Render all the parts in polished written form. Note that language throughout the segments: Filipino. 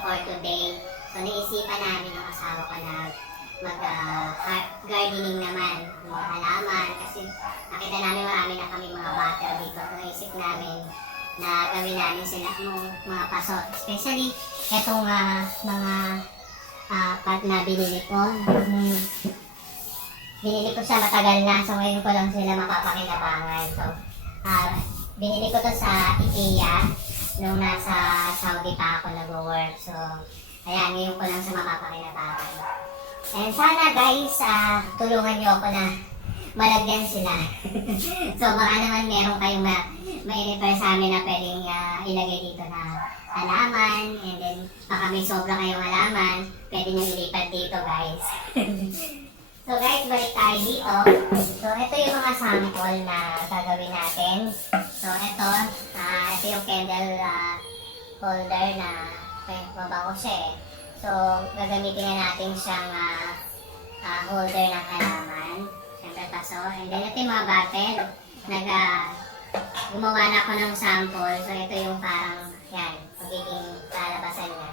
for today. So naisipan namin ng asawa ko na mag-gardening naman, mga halaman, kasi nakita namin marami na kami mga butter dito. So naisip namin na gawin namin sila mga paso. Especially itong mga pat na binili ko. Binili ko siya matagal na, so ngayon ko lang sila mapapakinabangan. So binili ko to sa IKEA nung nasa Saudi pa ako nag-work. So ayan, ngayon ko lang siya mapapakinabangan. And sana guys, tulungan niyo ako na malagyan sila. So baka naman meron kayong ma-refer sa amin na pwedeng ilagay dito na halaman. And then baka may sobra kayong halaman, pwede nyo ilipat dito guys. So guys, balik tayo dito. So ito yung mga sample na gagawin natin. So ito yung candle holder na mabango siya eh. So, gagamitin na natin siyang holder ng halaman. Siyempre paso. And then, ito yung mga bottle. Gumawa na ako ng sample. So, ito yung parang, yan, magiging lalabasan niya.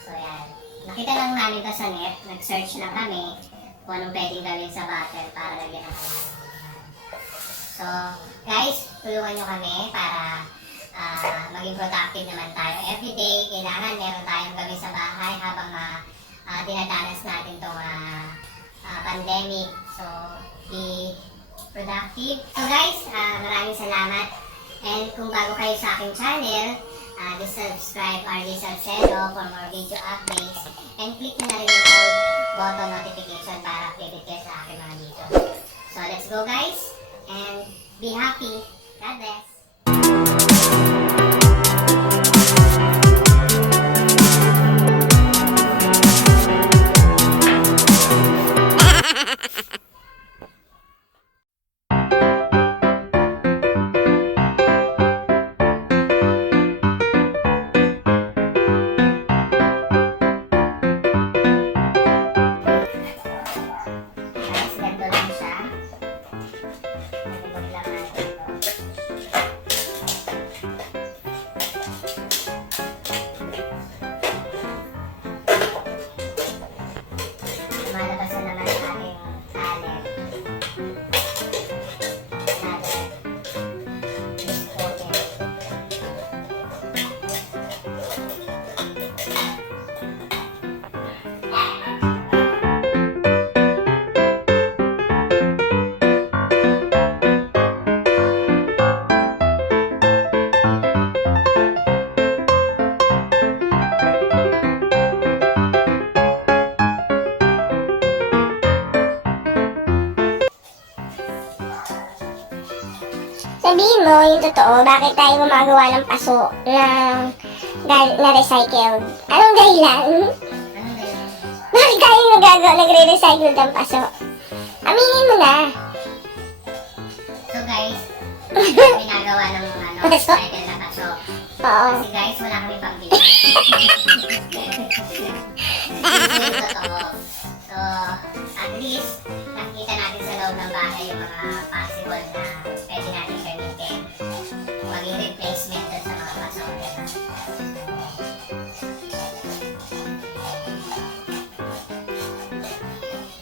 So, yan. Nakita lang namin ito sa net. Nag-search lang kami kung anong pwedeng gawin sa bottle para lagyan ng halaman. So, guys, tulungan nyo kami para maging productive naman tayo. Everyday, kailangan meron tayong gawin sa bahay habang dinadanas natin itong pandemic. So, be productive. So guys, maraming salamat. And kung bago kayo sa aking channel, just subscribe RD Salcedo for more video updates. And click na rin yung all button notification para updated kayo sa aking mga video. So let's go guys, and be happy. God bless. Sabihin mo yung totoo, bakit tayo gumagawa ng paso na recycled? Anong dahilan? Bakit tayo nagre-recycle ng paso? Aminin mo na. So guys, ginagawa ng recycle na paso. Oo. Kasi guys, wala kami pambili. Yung totoo. So, at least, nakikita natin sa loob ng bahay yung mga possible na pwede natin gamitin. Maging replacement dun sa mga paso.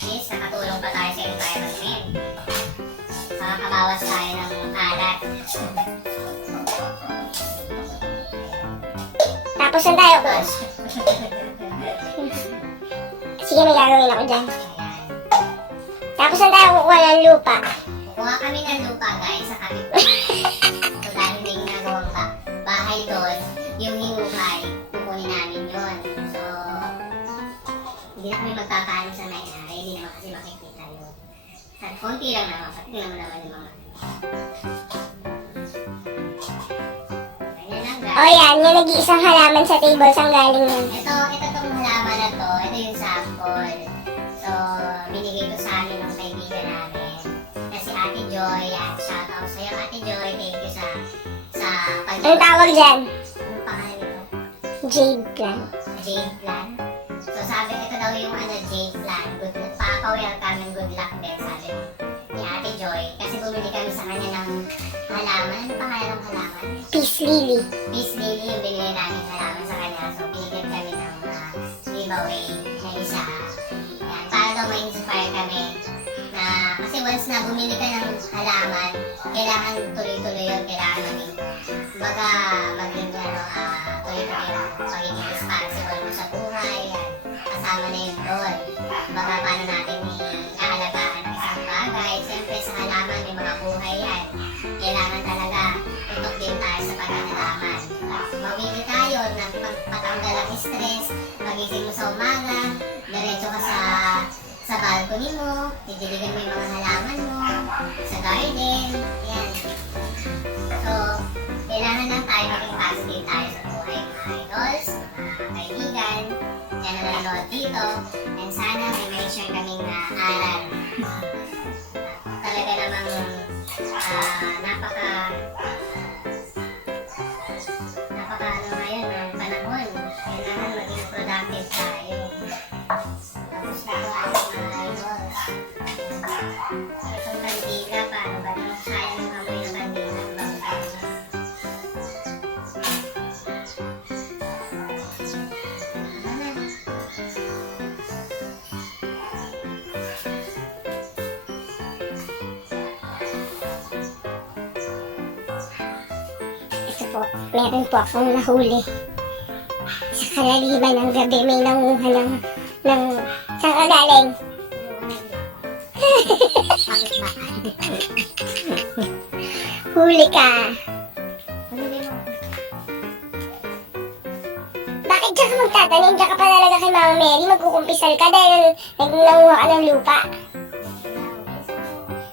Yes, nakatulong pa tayo sa environment. Makakabawas tayo ng alat. Tapos saan tayo ko? Sige, may gagawin ako dyan. Ayan. Tapos saan tayo kukuha ng lupa? Kuha kami ng lupa guys sa kapit. So dahil may ginagawang bahay doon, yung hinukay, kukunin namin yun. So, hindi na kami magpapano sa may-ari, hindi naman kasi makikita yun. Konti lang naman, tingnan mo naman yung mga. Ganyan lang guys. O yan, yung nag-iisang halaman sa table, saan galing yan? Ito tong halaman na to, ito yung sample. So, binigay ko sa amin ng kaibigan namin. Kasi Ate Joy, shoutout sa'yo Ate Joy, thank you sa Anong tawag dyan? Anong pangalan nito? Jade plant. Jade Plan. So sabi, ito daw yung Jade Plan. Good luck. Papa-welcome and good luck din, sabi ni Ate Joy. Kasi bumili kami sa kanya ng halaman. Ano pangalan ng halaman? Peace lily. Peace Lily yung binili namin halaman sa kanya. So binigyan kami ng giveaway na isa. Yan, para daw ma-inspire kami na kasi once na bumili ka ng halaman, kailangan tuloy-tuloy yun, kailangan baga maging tuloy-tuloy yung pagiging responsible mo sa buhay. Yan, kasama na yun doon. Baga paano natin iahalagaan ang isang bagay. Siyempre sa halaman may mga buhay yan. Kailangan talaga tutok din tayo sa paghahalaman. Mawili tayo ng patanggal ang stress, magising mo sa umaga, diretso ka sa balcony mo, didiligan mo yung mga halaman mo, sa garden, yan. So, kailangan lang tayo maging positive tayo sa buhay, mga idols, mga kaibigan, yan na nanonood dito, and sana may share kaming aral. Talaga namang napaka ano ngayon ng panahon. Kailangan maging productive tayo. Tapos na ito ating mga idols. Itong kandila, paano ba? Sayang yung amoy ng kandila. Ito po, meron po akong nahuli. Sa kalaliman ng gabi, may nanguha ng saan ka galing? Bakit ba? Huli ka. Huli mo. Bakit dyan ka magtatanim? Dyan ka pa talaga kay Mama Mary. Magkukumpisal ka dahil nanguha ka ng lupa.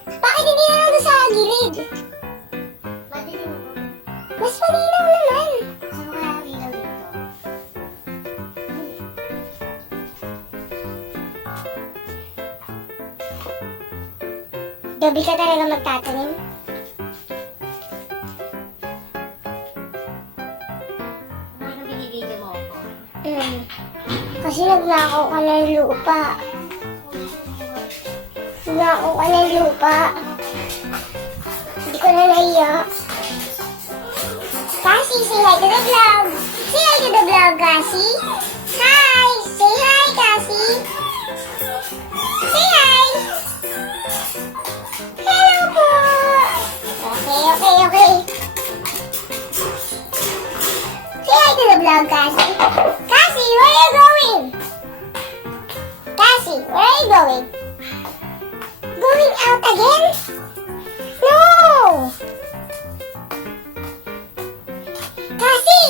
Bakit hindi na lang doon sa gilid? Madilim mo. Mas malinaw naman. Saan mo kaya ang ilaw dito? Gabi ka talaga magtatanim. Bakit ang binibidyo mo ako? Kasi nagnakaw ka ng lupa. Nagnakaw ka ng lupa. Hindi ko na naiyak. Kasi, say hi to the vlog. Say hi to the vlog, Kasi. Hi! Say hi, Kasi. Say hi! Hello po! Okay. Say hi to the vlog, Kasi. Kasi, where are you going? Kasi, where are you going? Going out again? No! Kasi!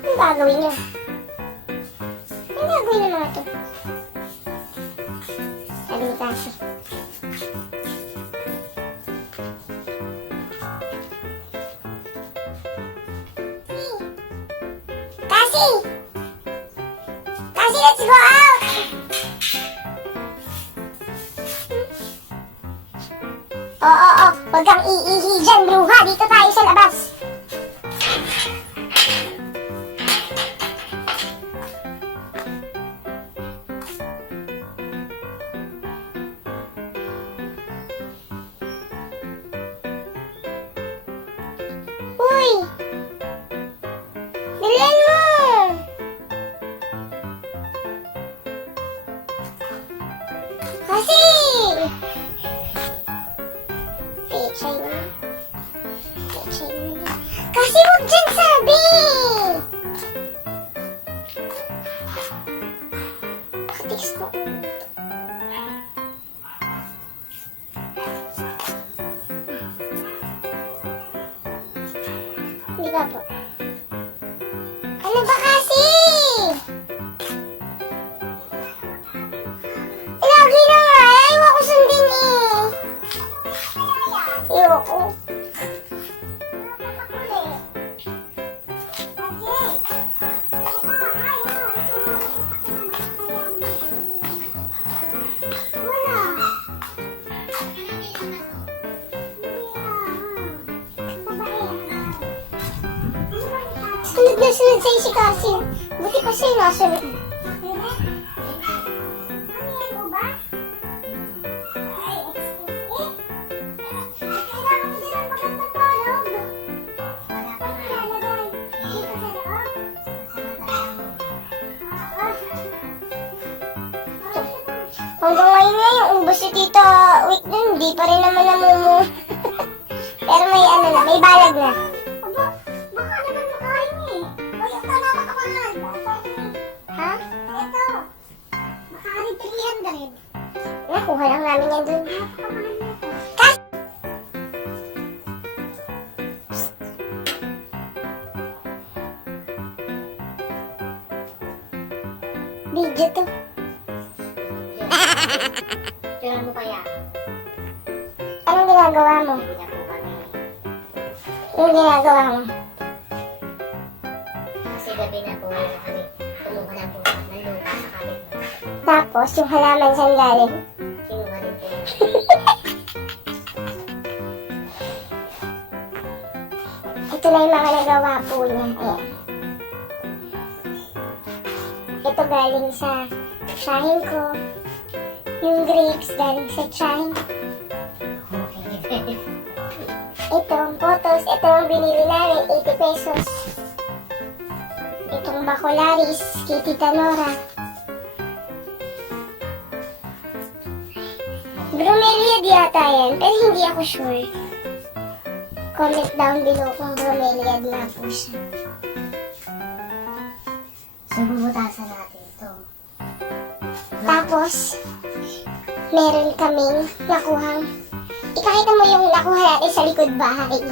Ano gagawin niyo? Ano gagawin ng mga to? Sabi ni Kasi. Kasi! Kasi, let's go out! Oo. Huwag kang iihi dyan, bruha. Dito tayo sa labas. Uy! Dalian mo! Kasi! Pechay naman. Kasi huwag dyan sabi! Katiks ko ulo ito. Hindi ba po? Ano ba kasi? Lagi na nga. Ayaw ako sundin eh. Ayoko. Sunod na sunod sa'yo si Kasi. Buti pa sa'yo nasunod. Hanggang ngayon nga yung ubos si Tita Wait dun, hindi pa rin naman namumu. Pero may ano na, may balag na. Aba, baka naman makain eh. Ay, ito napakapahan. Ha? Ito. Makain 300. Nakuha lang namin yan dun. Napakamahan nito. Video to. Tira mo kaya? Anong ginagawa mo? Hindi na po kami. Anong ginagawa mo? Kasi gabi na po kami. Kumuha na po ng lupa sa kabit. Tapos, yung halaman saan galing? Kinuha din po. Ito na yung mga nagawa po niya. Ayan. Ito galing sa tsahin ko. Yung grapes galing sa tsahin ko. Okay. Ito ang photos. Ito ang binili namin. 80 pesos. Itong Bacolaris. Kay Tita Nora. Bromeliad yata yan. Pero hindi ako sure. Comment down below kung bromeliad na po siya. So, bubutasan natin ito. Tapos, meron kaming nakuhang, ipakita mo yung nakuha natin sa likod bahay.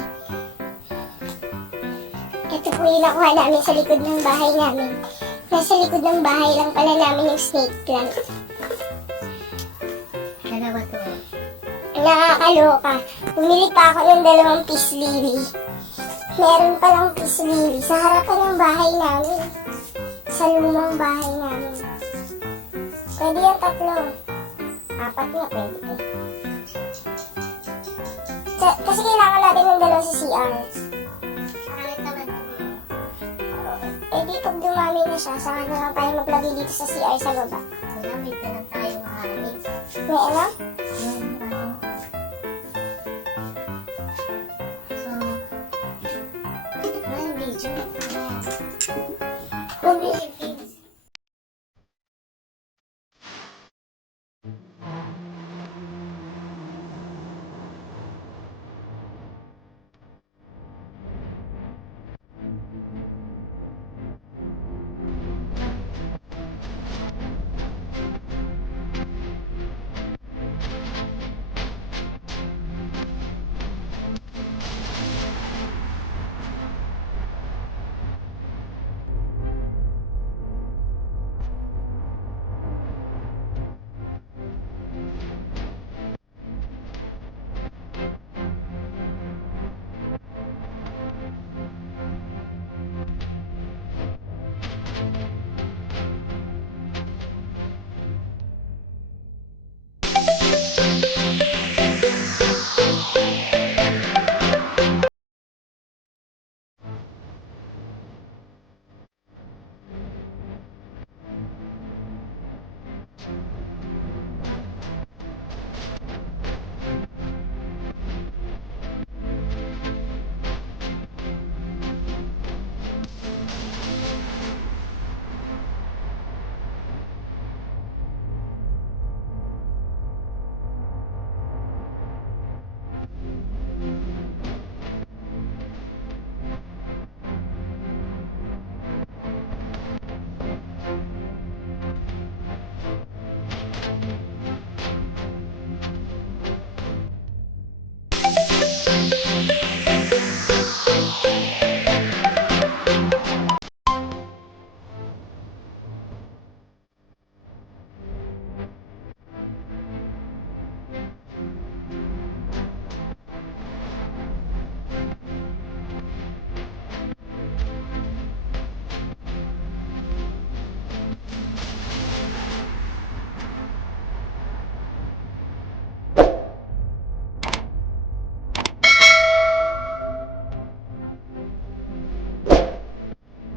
Ito po yung nakuha namin sa likod ng bahay namin. Nasa likod ng bahay lang pala namin yung snake plant. Dalawa to. Nakakaloka. Bumili pa ako ng 2 peace lily. Meron palang peace lily sa harapan ng bahay namin. Sa lumang bahay namin. Pwede yung 3. 4 nga pwede pa. Kasi kailangan natin ng 2 sa CR. Kahit naman po. Eh di pag dumami na siya, saka na lang tayo maglagay dito sa CR sa baba. Wala, may talang tayong halit. May ano? Yung ano. So, ano yung video? Ayan.